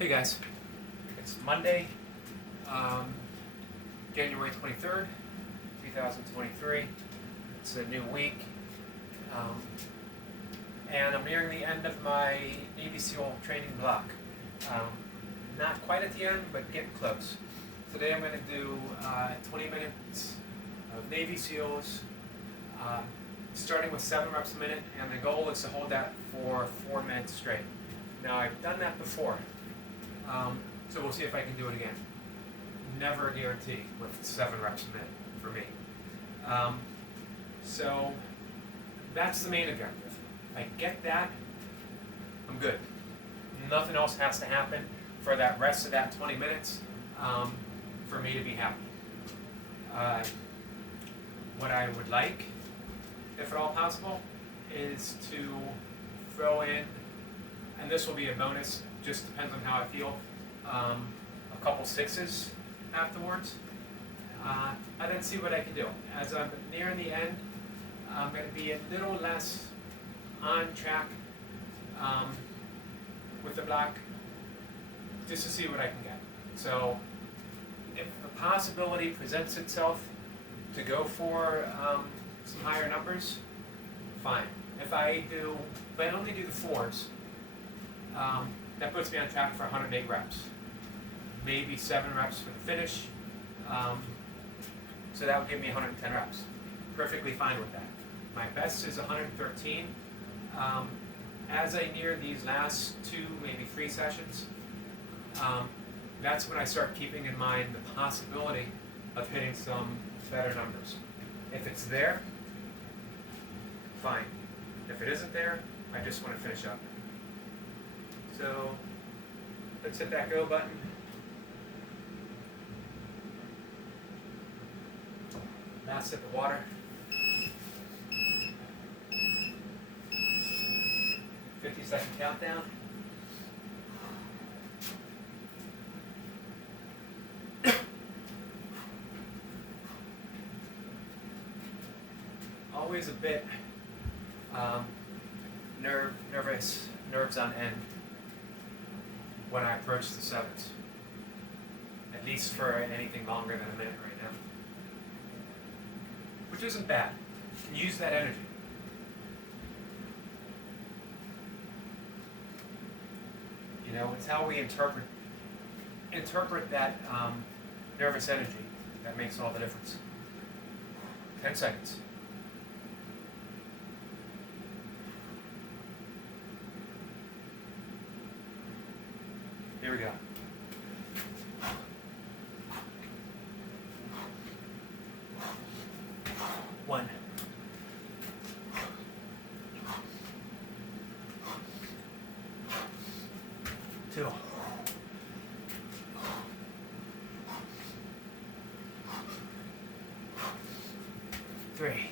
Hey guys, it's Monday, January 23rd, 2023. It's a new week, and I'm nearing the end of my Navy SEAL training block. Not quite at the end, but getting close. Today I'm going to do 20 minutes of Navy SEALs, starting with 7 reps a minute, and the goal is to hold that for 4 minutes straight. Now I've done that before. So we'll see if I can do it again. Never a guarantee with 7 reps a minute for me. So that's the main objective. If I get that, I'm good. Nothing else has to happen for that rest of that 20 minutes for me to be happy. What I would like, if at all possible, is to throw in, and this will be a bonus, just depends on how I feel, a couple 6s afterwards, and then see what I can do. As I'm nearing the end, I'm going to be a little less on track with the block, just to see what I can get. So if the possibility presents itself to go for some higher numbers, fine. If I only do the 4s, that puts me on track for 108 reps. Maybe 7 reps for the finish. So that would give me 110 reps. Perfectly fine with that. My best is 113. As I near these last 2, maybe 3 sessions, that's when I start keeping in mind the possibility of hitting some better numbers. If it's there, fine. If it isn't there, I just want to finish up. So let's hit that go button. Last sip of water. "50-second countdown. Always a bit nervous, nerves on end when I approach the 7s. At least for anything longer than a minute right now. Which isn't bad. You can use that energy. You know, it's how we interpret that nervous energy that makes all the difference. 10 seconds. Here we go. 1. 2. 3.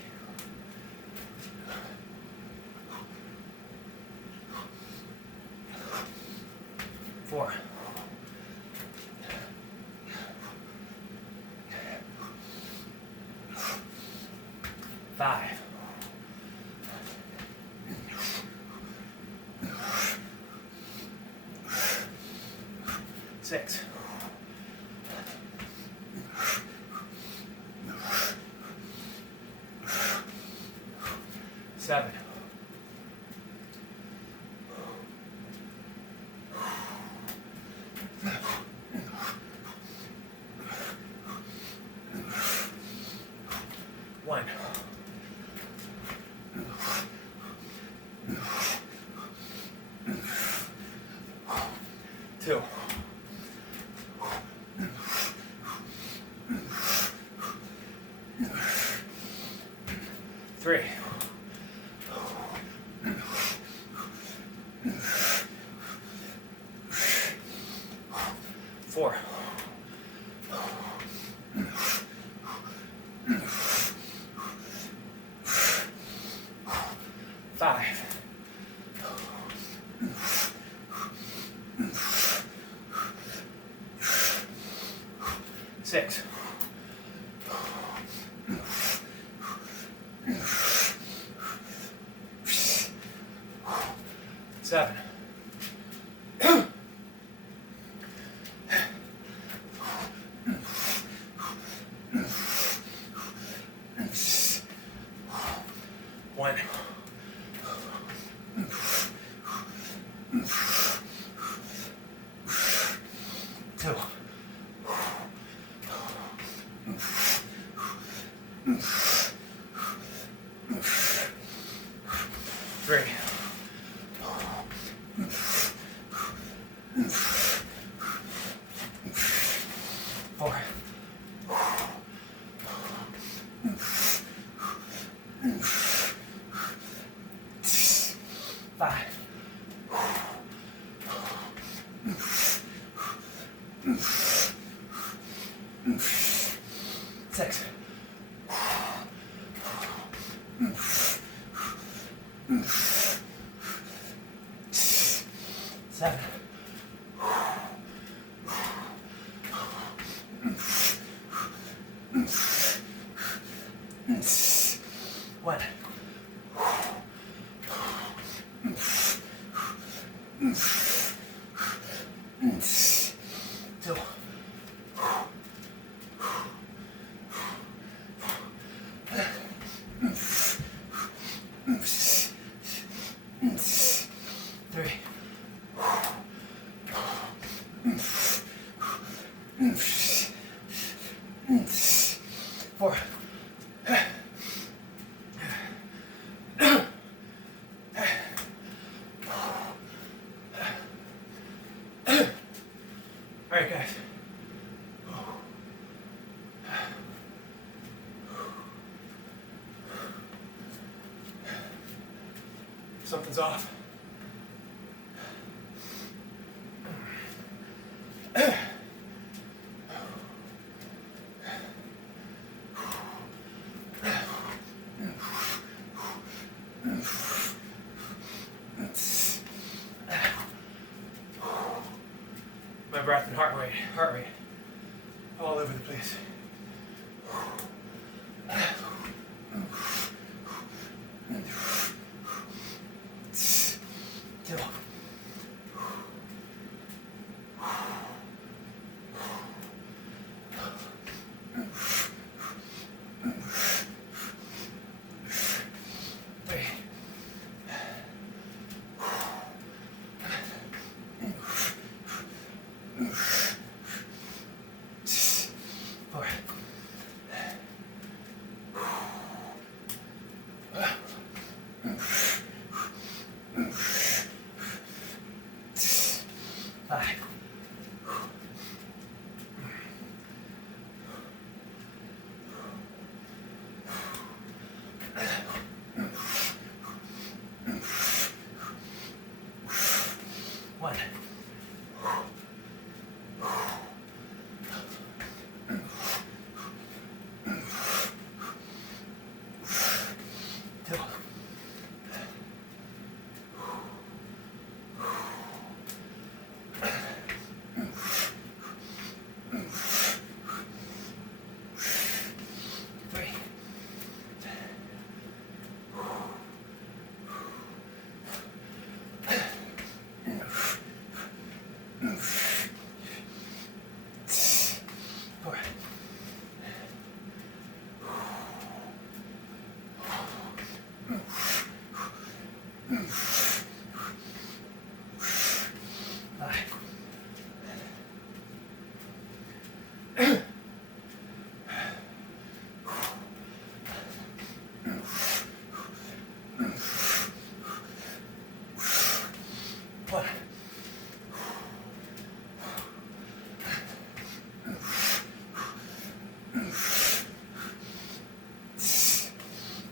4. 5. 6. 7. 1. 2. 3. 4. 5. 6. 7. 4, 5, 6, 7, 1. 2. 3. 4. All right, guys. Something's off. My breath and heart rate, all over the place. 2. 3. 4. 5. 1. 2. 3. 4. 5. 1.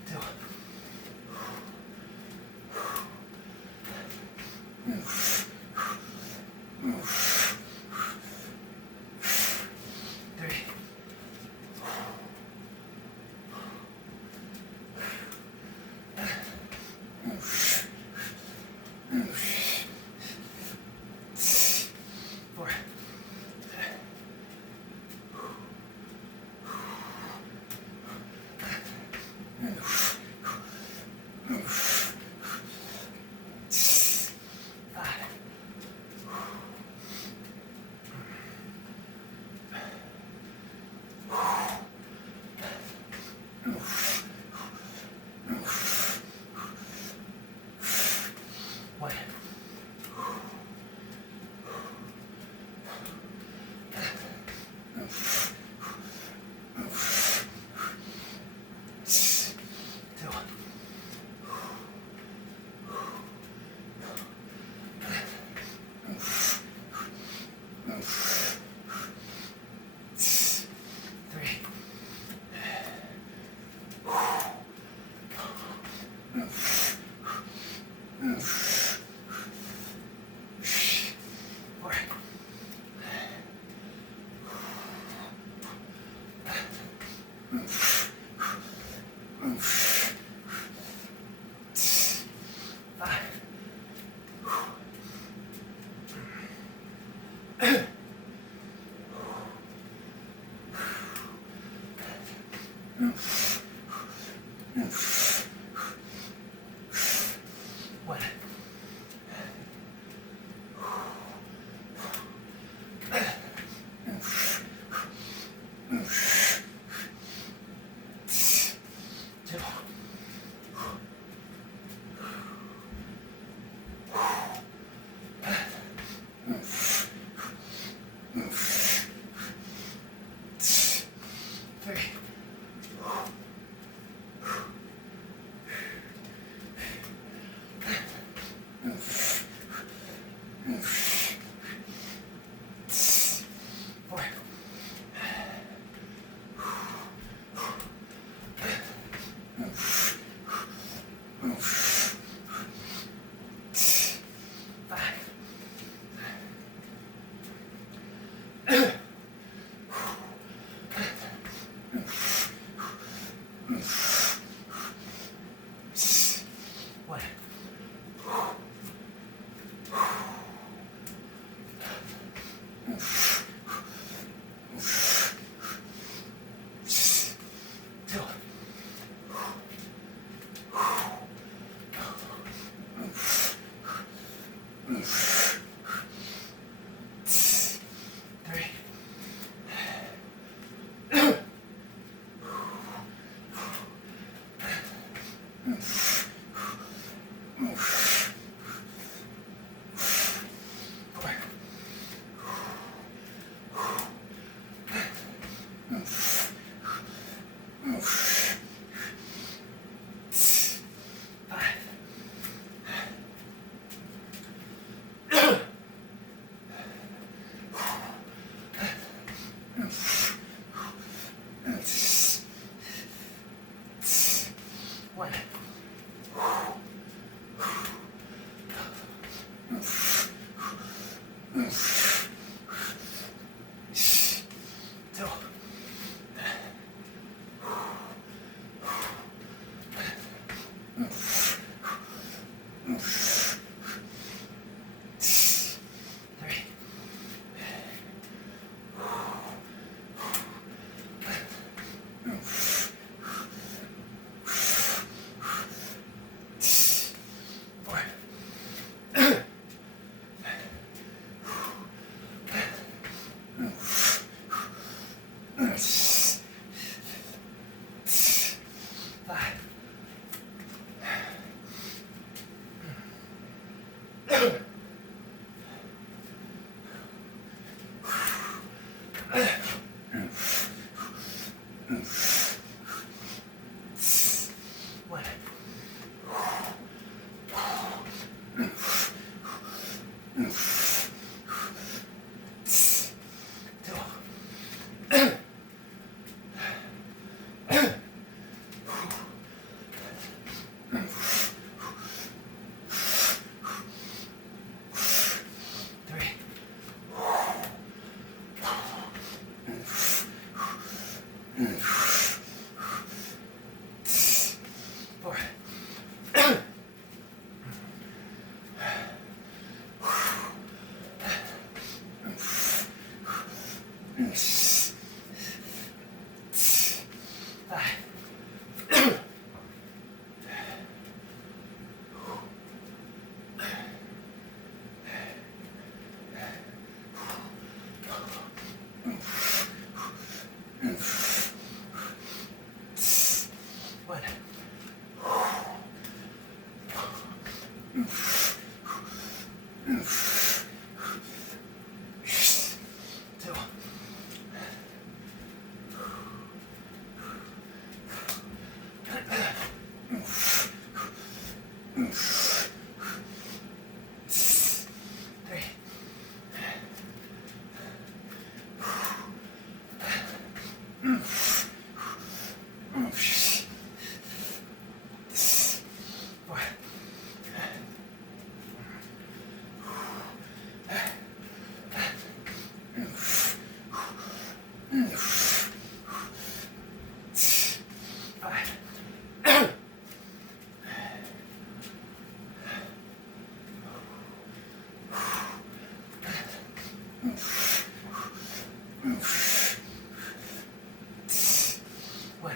2. 3. 4. 5. One. Two. Three. Four. Five. One. Two. Three. Four. Five. One. Two. Three. Four. Five. One. Two. Three. Four. Five. One. Two. Three. Four. Five. One.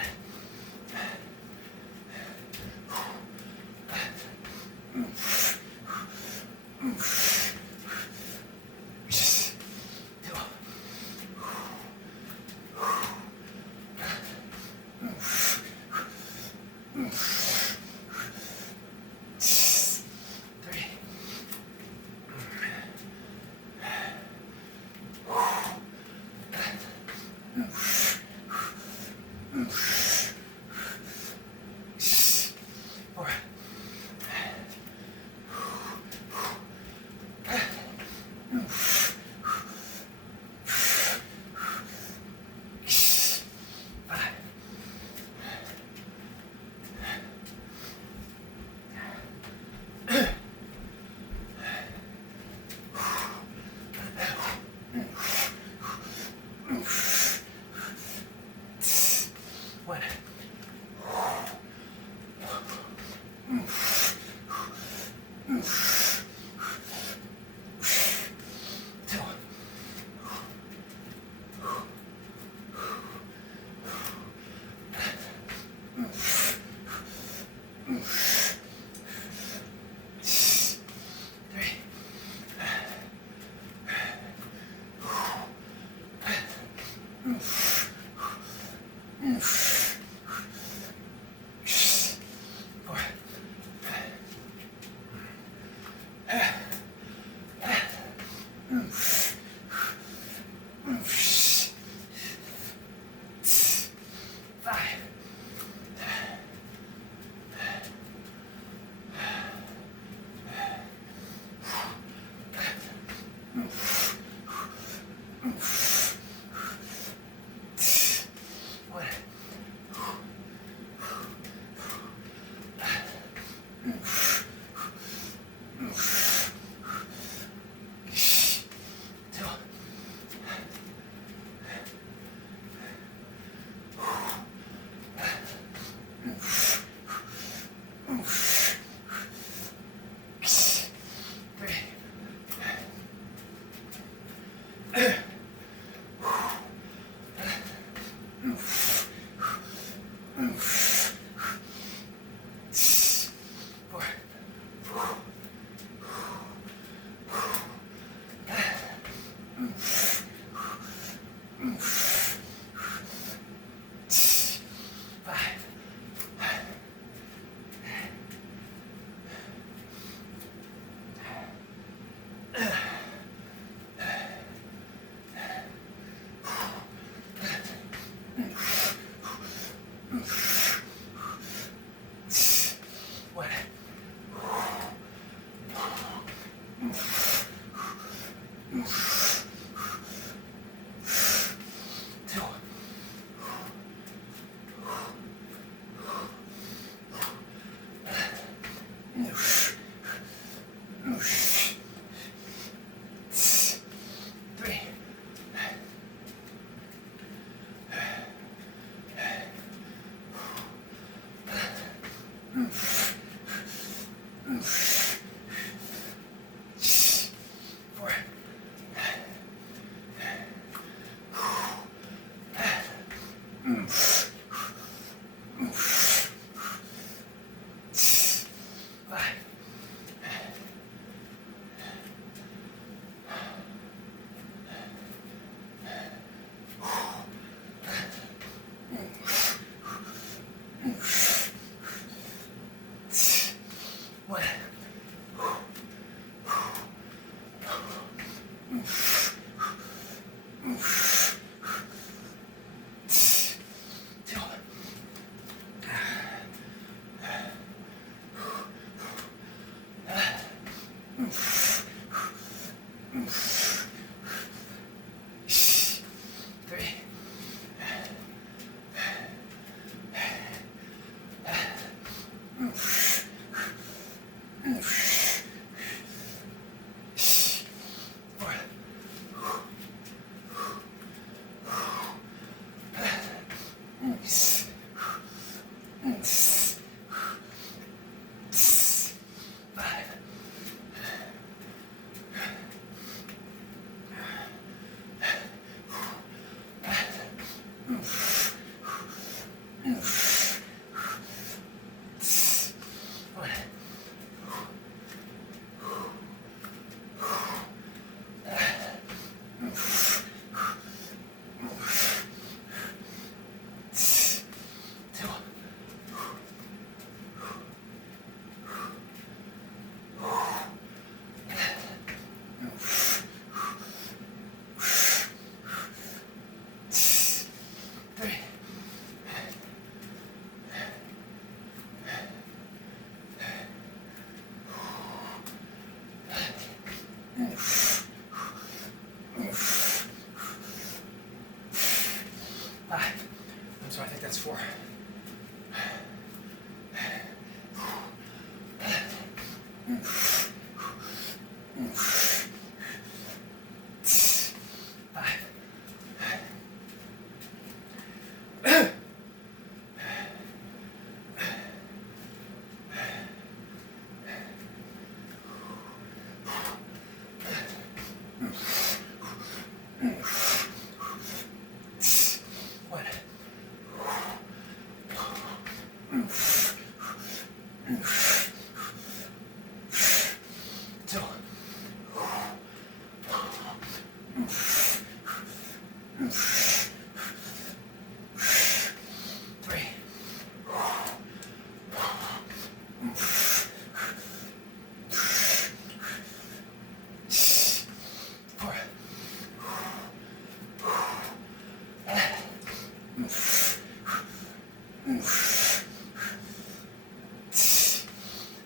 So I think that's 4.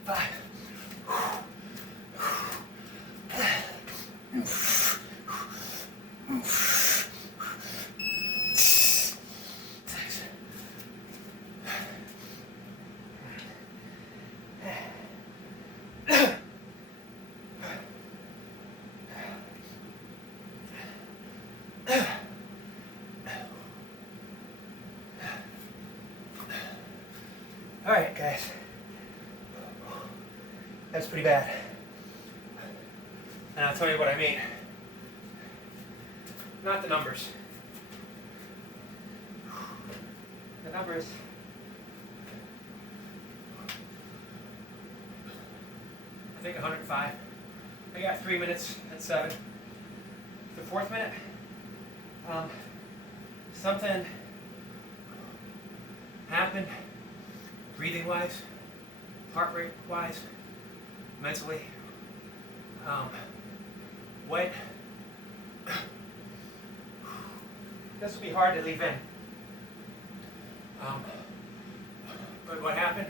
Five. Alright guys, that's pretty bad. And I'll tell you what I mean. Not the numbers. The numbers. I think 105. I got 3 minutes at 7. The 4th minute, something happened, breathing wise, heart rate wise, mentally. What? This will be hard to leave in. But what happened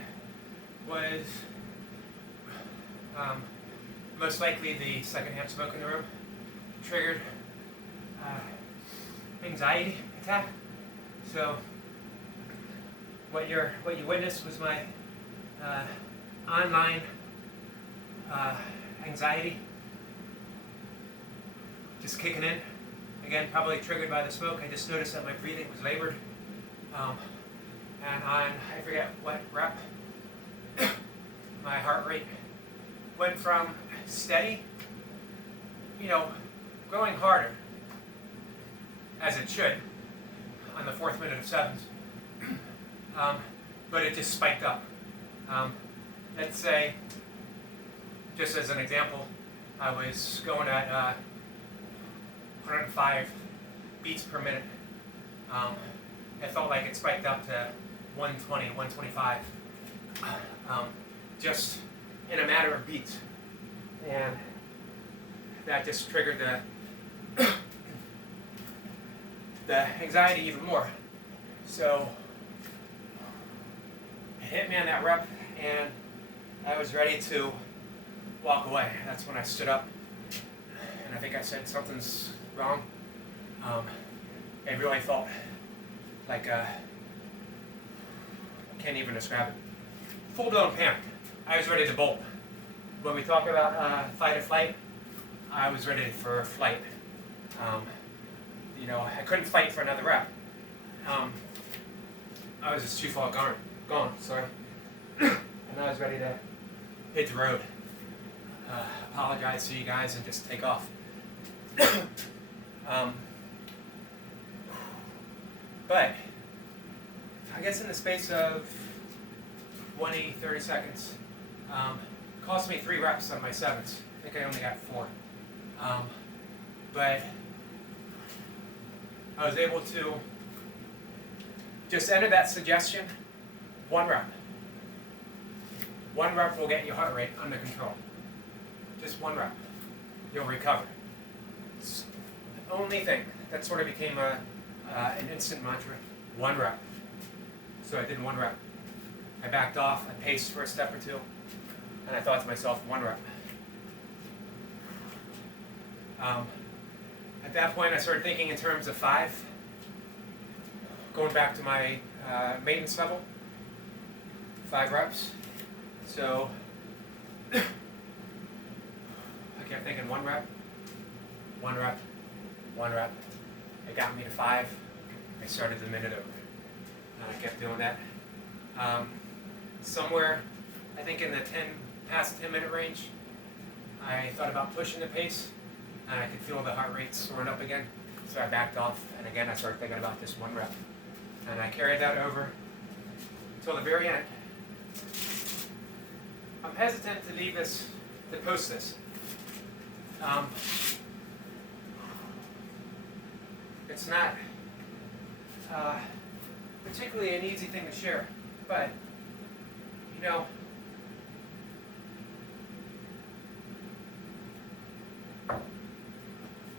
was most likely the secondhand smoke in the room triggered anxiety attack. So what you witnessed was my online anxiety just kicking in. Again, probably triggered by the smoke. I just noticed that my breathing was labored. And on, I forget what rep, my heart rate went from steady, going harder, as it should, on the 4th minute of 7s. But it just spiked up. Let's say, just as an example, I was going at 105 beats per minute. It felt like it spiked up to 120, 125, just in a matter of beats. And that just triggered the anxiety even more. So it hit me on that rep, and I was ready to walk away. That's when I stood up, and I think I said something's wrong. It really felt like I can't even describe it. Full-blown panic. I was ready to bolt. When we talk about fight or flight, I was ready for flight. I couldn't fight for another rep. I was just too far gone. Sorry. And I was ready to hit the road. Apologize to you guys and just take off. But I guess in the space of 20, 30 seconds, it cost me 3 reps on my 7s. I think I only got 4. But I was able to just enter that suggestion, 1 rep. 1 rep will get your heart rate under control. Just 1 rep. You'll recover. It's the only thing that sort of became an instant mantra. 1 rep. So I did 1 rep. I backed off, I paced for a step or 2, and I thought to myself, 1 rep. At that point, I started thinking in terms of 5, going back to my maintenance level, 5 reps. So I kept thinking 1 rep, 1 rep, 1 rep. It got me to 5. I started the minute over. And I kept doing that. Somewhere, I think in the past 10 minute range, I thought about pushing the pace, and I could feel the heart rate soaring up again. So I backed off, and again I started thinking about this 1 rep. And I carried that over until the very end. I'm hesitant to leave this, to post this. It's not particularly an easy thing to share, but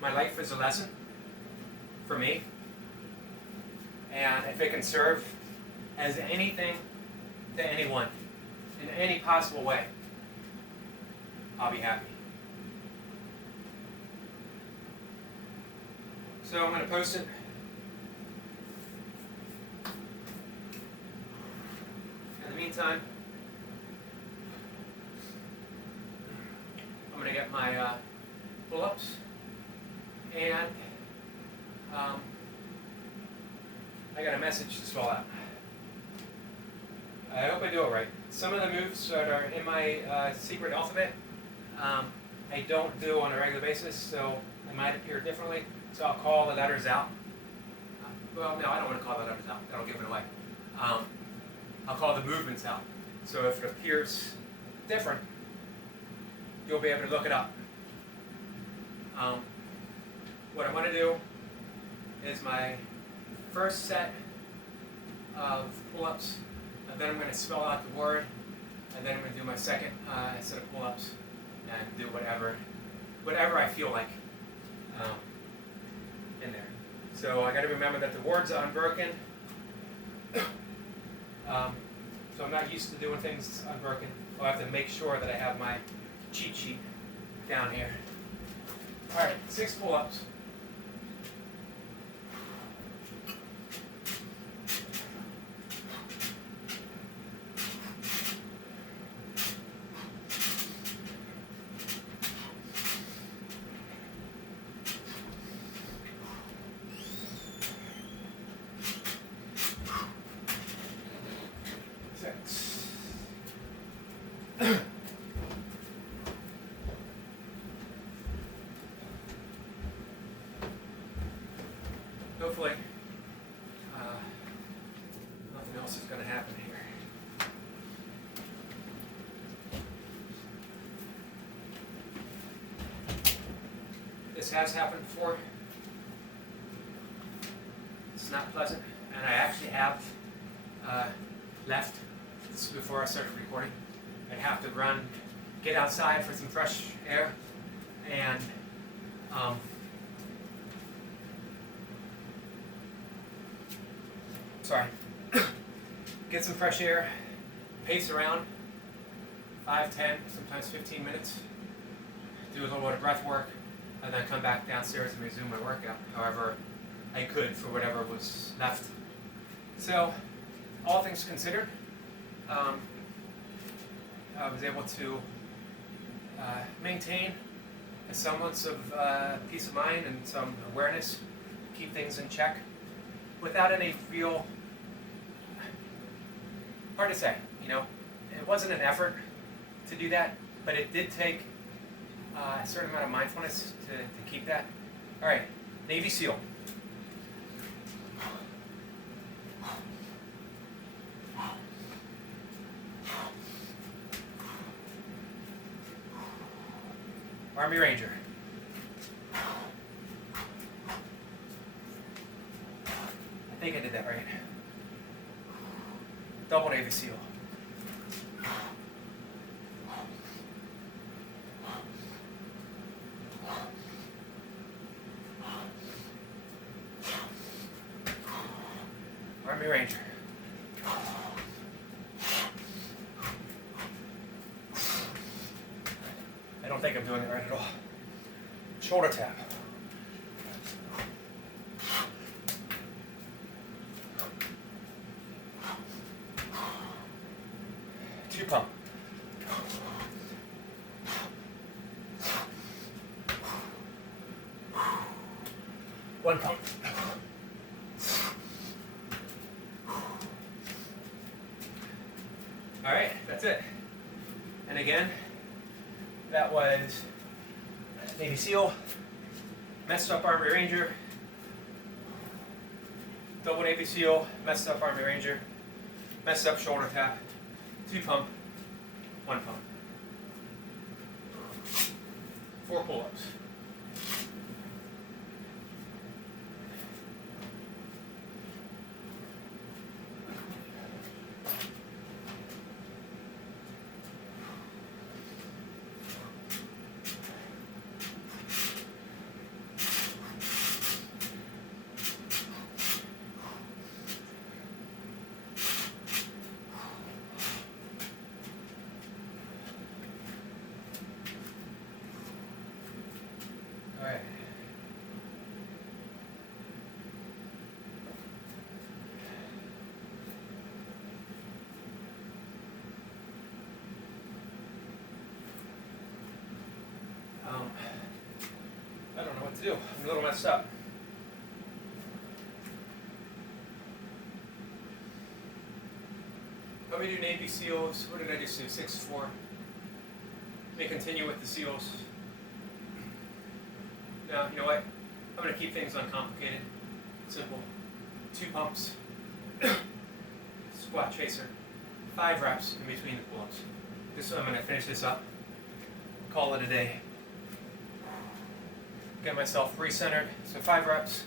my life is a lesson for me, and if it can serve as anything to anyone in any possible way, I'll be happy. So I'm going to post it. In the meantime, I'm going to get my pull-ups, and I got a message to swallow out. I hope I do it right. Some of the moves that are in my secret alphabet, I don't do on a regular basis, so it might appear differently. So I'll call the letters out. Well, no, I don't want to call the letters out. That'll give it away. I'll call the movements out. So if it appears different, you'll be able to look it up. What I want to do is my first set of pull-ups, and then I'm going to spell out the word, and then I'm going to do my second set of pull-ups and do whatever I feel like in there. So I got to remember that the words are unbroken. So I'm not used to doing things unbroken. I'll have to make sure that I have my cheat sheet down here. All right, 6 pull-ups. Hopefully, nothing else is going to happen here. This has happened before. It's not pleasant, and I actually have left. This is before I started recording. I'd have to run, get outside for some fresh air, and get some fresh air, pace around 5, 10, sometimes 15 minutes, do a little bit of breath work, and then come back downstairs and resume my workout, however I could for whatever was left. So, all things considered, I was able to maintain a semblance of peace of mind and some awareness, keep things in check, without any real, hard to say, you know, it wasn't an effort to do that, but it did take a certain amount of mindfulness to keep that. All right, Navy SEAL. Army Ranger. I think I did that right. Double Navy SEAL. Army Ranger. I don't think I'm doing it right at all. Shoulder tap. Two pump. One pump. All right, that's it. And again, that was Navy SEAL, messed up Army Ranger, double Navy SEAL, messed up Army Ranger, messed up shoulder tap, 2 pump, 1 pump. 4 pull-ups. All right. I don't know what to do. I'm a little messed up. Let me do Navy SEALs. What did I just do? 6-4. Let me continue with the SEALs. Now, you know what? I'm going to keep things uncomplicated, simple. 2 pumps, squat chaser, 5 reps in between the pull-ups. This one I'm going to finish this up, call it a day. Get myself recentered, so 5 reps.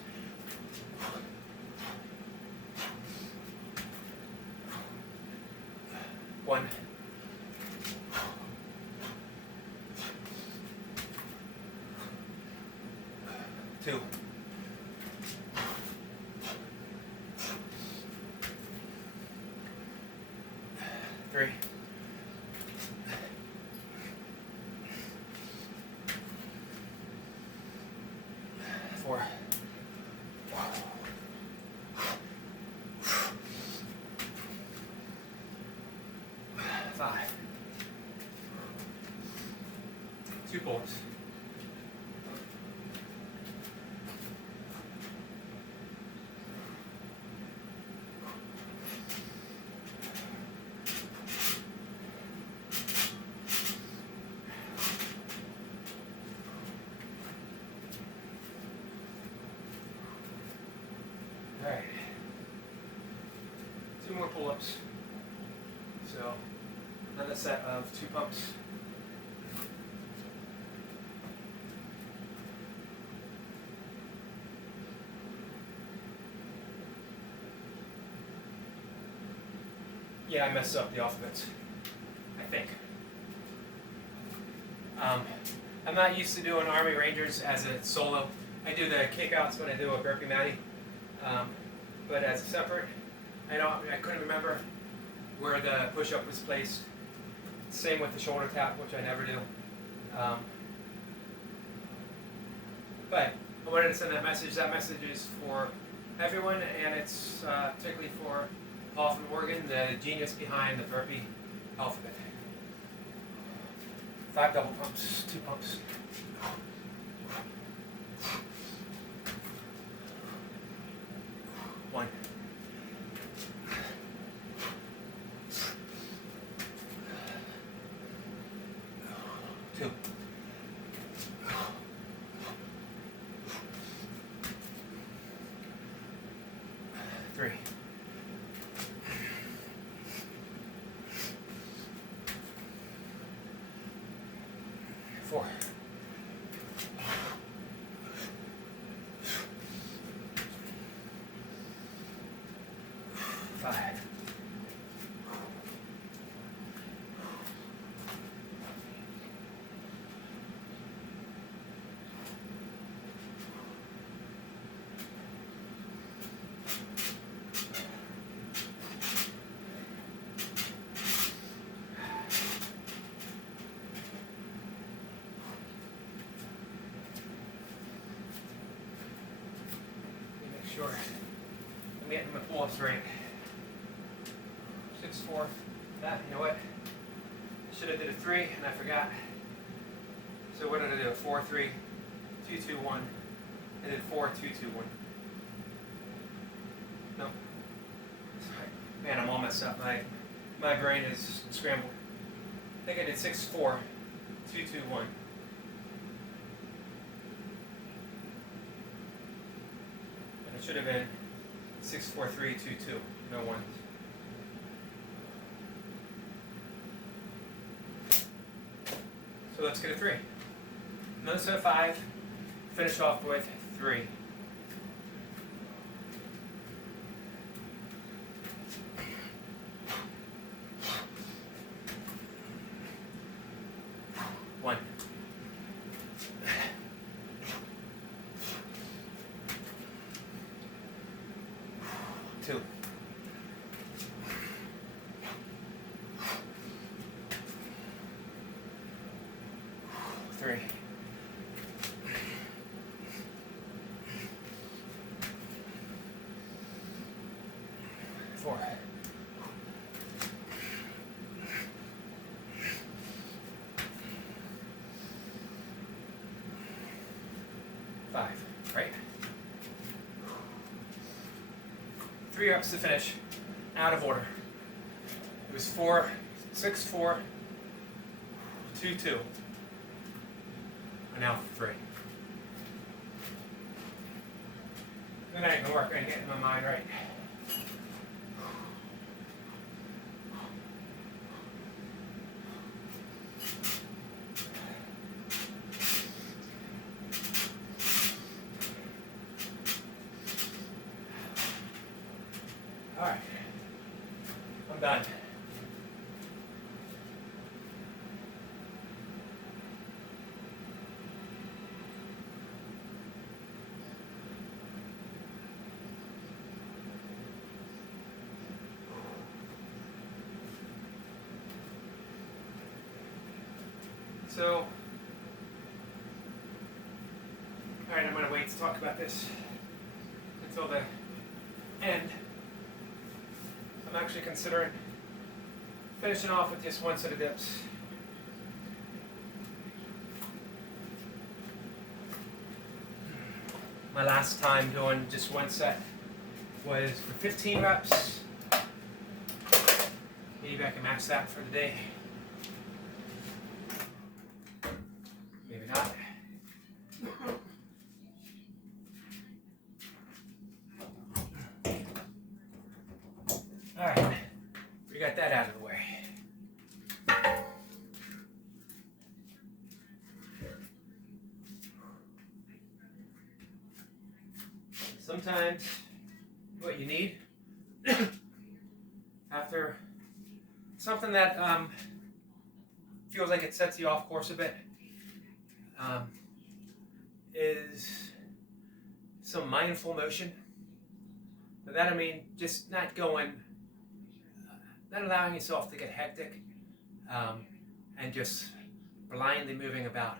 One. 2. 3. 4. 5. 2 pull-ups. All right. 2 more pull-ups. So another set of 2 pumps. Yeah, I messed up the alphabets, I think. I'm not used to doing Army Rangers as a solo. I do the kickouts when I do a Burpee Matty, but as a separate, I couldn't remember where the push-up was placed. Same with the shoulder tap, which I never do. But I wanted to send that message. That message is for everyone, and it's particularly for Paul from Oregon, the genius behind the Burpee alphabet. 5 double pumps, 2 pumps. 1. 2. 3. 4. 5. Sure. I'm getting my pull-ups right. 6-4. That, you know what? I should have did a 3 and I forgot. So what did I do? 4-3, 2-2-1. I did 4-2-2-1. No. Sorry. Man, I'm all messed up. My brain is scrambled. I think I did 6-4, 2-2-1. It should have been 6-4-3-2-2, no 1s. So let's get a 3. Another set of 5. Finish off with 3. One. 2. 3. 4. 5. Right? 3 reps to finish. Out of order. Here we was 4, 6, 4, 2, 2. And now 3. Then I can work on getting my mind right. All right, I'm done. So, all right, I'm going to wait to talk about this until the end. I'm actually considering finishing off with just one set of dips. My last time doing just one set was for 15 reps. Maybe I can match that for the day. Maybe not. All right, we got that out of the way. Sometimes what you need after something that feels like it sets you off course a bit is some mindful motion. By that I mean just not allowing yourself to get hectic and just blindly moving about,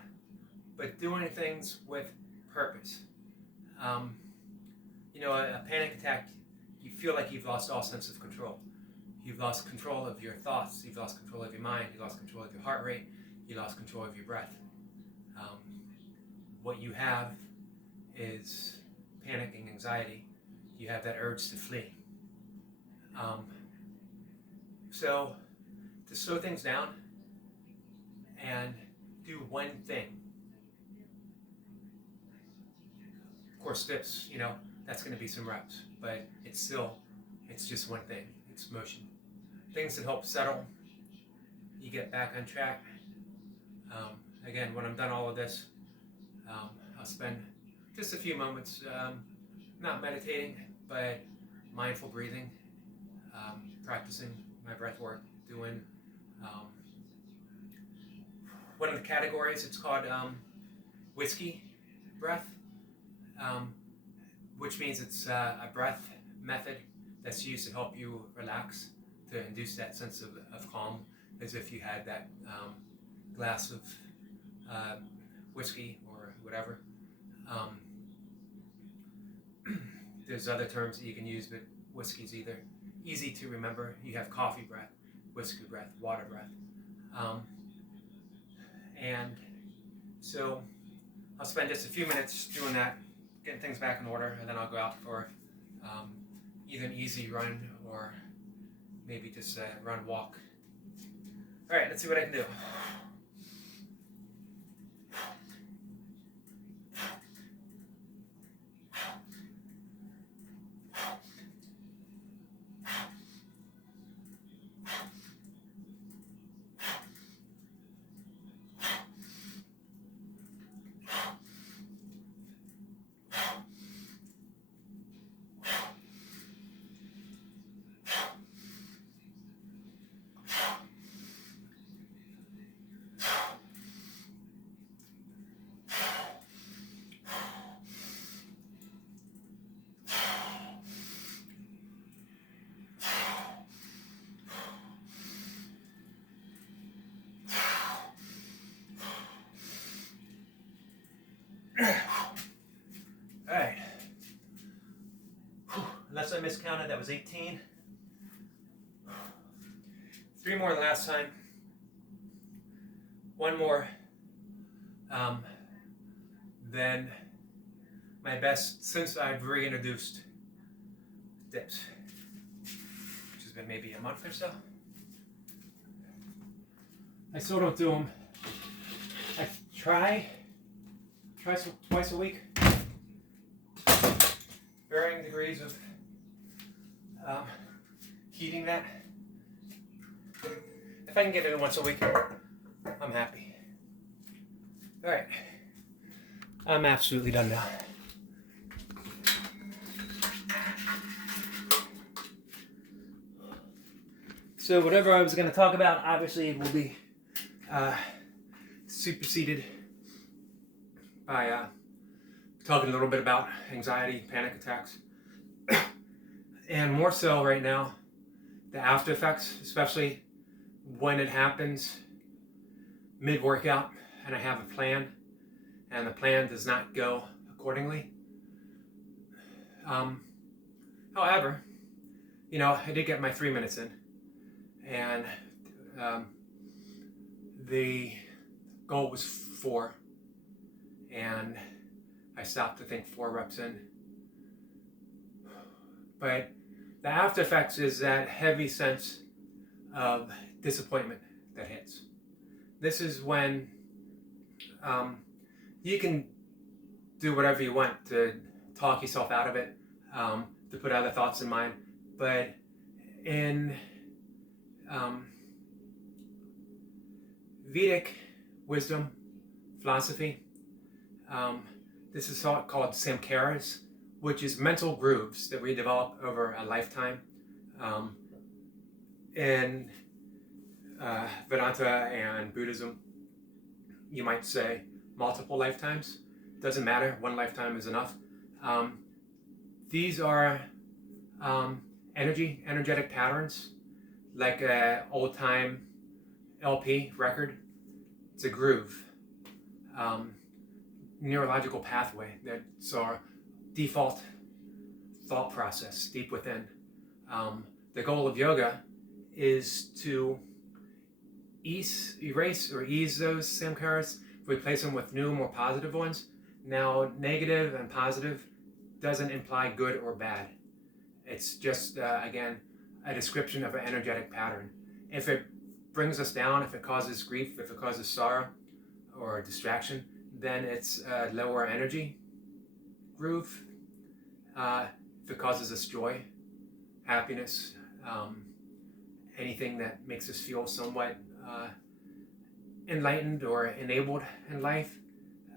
but doing things with purpose. You know, a panic attack, you feel like you've lost all sense of control. You've lost control of your thoughts, you've lost control of your mind, you lost control of your heart rate, you lost control of your breath. What you have is panic and anxiety. You have that urge to flee. So, to slow things down and do one thing. Of course, dips, you know, that's going to be some reps, but it's just one thing. It's motion. Things that help settle, you get back on track. Again, when I'm done all of this, I'll spend just a few moments, not meditating, but mindful breathing, practicing my breath work, doing one of the categories, it's called whiskey breath, which means it's a breath method that's used to help you relax, to induce that sense of calm, as if you had that glass of whiskey or whatever. There's other terms that you can use, but whiskey's either easy to remember. You have coffee breath, whiskey breath, water breath. And so I'll spend just a few minutes doing that, getting things back in order, and then I'll go out for either an easy run or maybe just a run walk. All right, let's see what I can do. Alright. Unless I miscounted, that was 18. 3 more than last time. 1 more. Then my best since I've reintroduced dips, which has been maybe a month or so. I still don't do them. I try twice a week. Varying degrees of heating that. If I can get it in once a week, I'm happy. All right, I'm absolutely done now. So whatever I was going to talk about, obviously it will be superseded by talking a little bit about anxiety, panic attacks, and more so right now, the after effects, especially when it happens mid-workout and I have a plan and the plan does not go accordingly. However, I did get my 3 minutes in, and the goal was 4, and I stopped, I think, 4 reps in. But the after effects is that heavy sense of disappointment that hits. This is when you can do whatever you want to talk yourself out of it, to put other thoughts in mind, but in Vedic wisdom, philosophy, this is called Samskaras, which is mental grooves that we develop over a lifetime. In Vedanta and Buddhism, you might say multiple lifetimes. Doesn't matter, one lifetime is enough. These are energetic patterns, like an old-time LP record. It's a groove, neurological pathway that's our default thought process deep within. The goal of yoga is to erase or ease those samskaras, replace them with new, more positive ones. Now, negative and positive doesn't imply good or bad. It's just, again, a description of an energetic pattern. If it brings us down, if it causes grief, if it causes sorrow or distraction, then it's a lower energy groove. If it causes us joy, happiness, anything that makes us feel somewhat enlightened or enabled in life,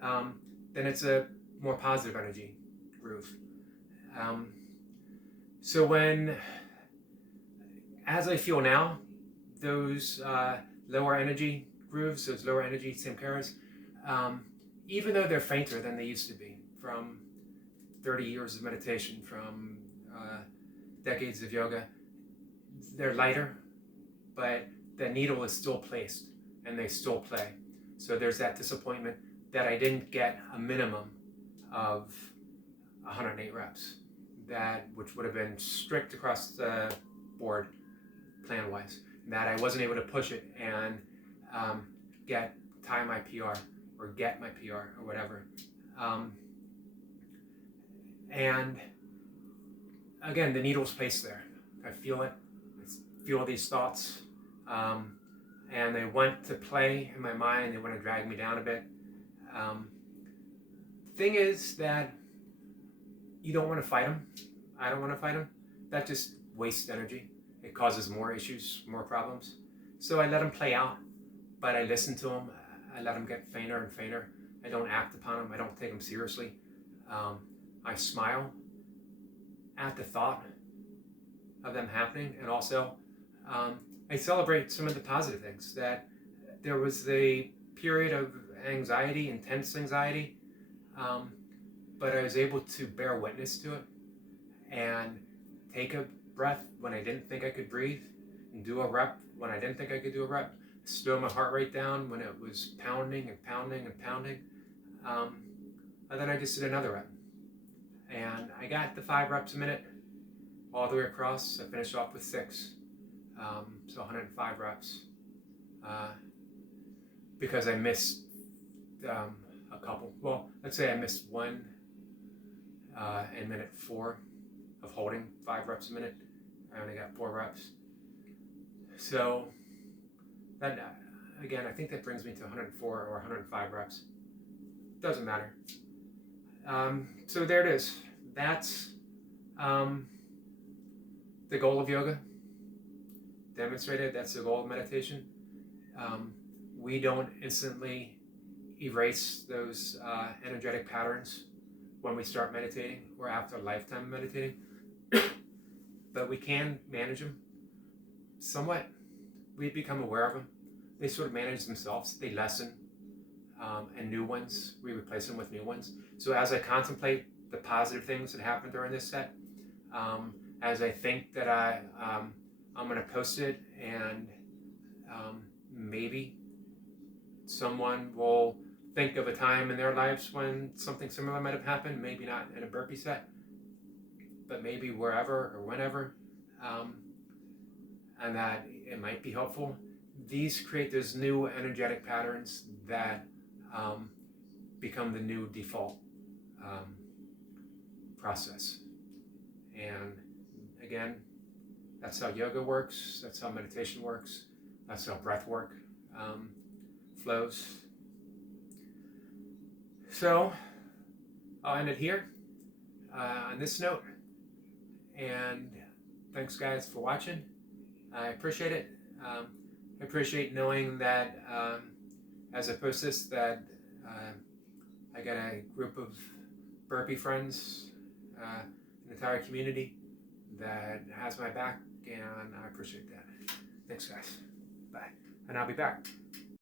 then it's a more positive energy groove. So as I feel now, those lower energy grooves, those lower energy samskaras, even though they're fainter than they used to be from 30 years of meditation, from decades of yoga, they're lighter, but the needle is still placed and they still play. So there's that disappointment that I didn't get a minimum of 108 reps, which would have been strict across the board plan-wise, that I wasn't able to push it and tie my PR or get my PR or whatever. And again, the needle's placed there. I feel it. I feel these thoughts. And they want to play in my mind. They want to drag me down a bit. The thing is that you don't want to fight them. I don't want to fight them. That just wastes energy. It causes more issues, more problems. So I let them play out, but I listen to them. I let them get fainter and fainter. I don't act upon them. I don't take them seriously. I smile at the thought of them happening, and also I celebrate some of the positive things. That there was a period of anxiety, intense anxiety, but I was able to bear witness to it and take a breath when I didn't think I could breathe, and do a rep when I didn't think I could do a rep, slow my heart rate down when it was pounding and pounding and pounding, and then I just did another rep. And I got the 5 reps a minute all the way across. I finished off with 6, so 105 reps, because I missed a couple. Well, let's say I missed one in minute 4 of holding 5 reps a minute. I only got 4 reps. So that again, I think that brings me to 104 or 105 reps. Doesn't matter. So there it is. That's the goal of yoga. Demonstrated. That's the goal of meditation. We don't instantly erase those energetic patterns when we start meditating or after a lifetime of meditating, but we can manage them somewhat. We become aware of them. They sort of manage themselves. They lessen, and new ones, we replace them with new ones. So as I contemplate the positive things that happened during this set, as I think that I'm going to post it, and maybe someone will think of a time in their lives when something similar might have happened, maybe not in a burpee set, but maybe wherever or whenever, and that it might be helpful. These create those new energetic patterns that become the new default process. And again, that's how yoga works, that's how meditation works, that's how breath work flows. So I'll end it here on this note, and thanks guys for watching. I appreciate it. I appreciate knowing that as I post this, that I got a group of burpee friends, an entire community that has my back, and I appreciate that. Thanks guys. Bye. And I'll be back.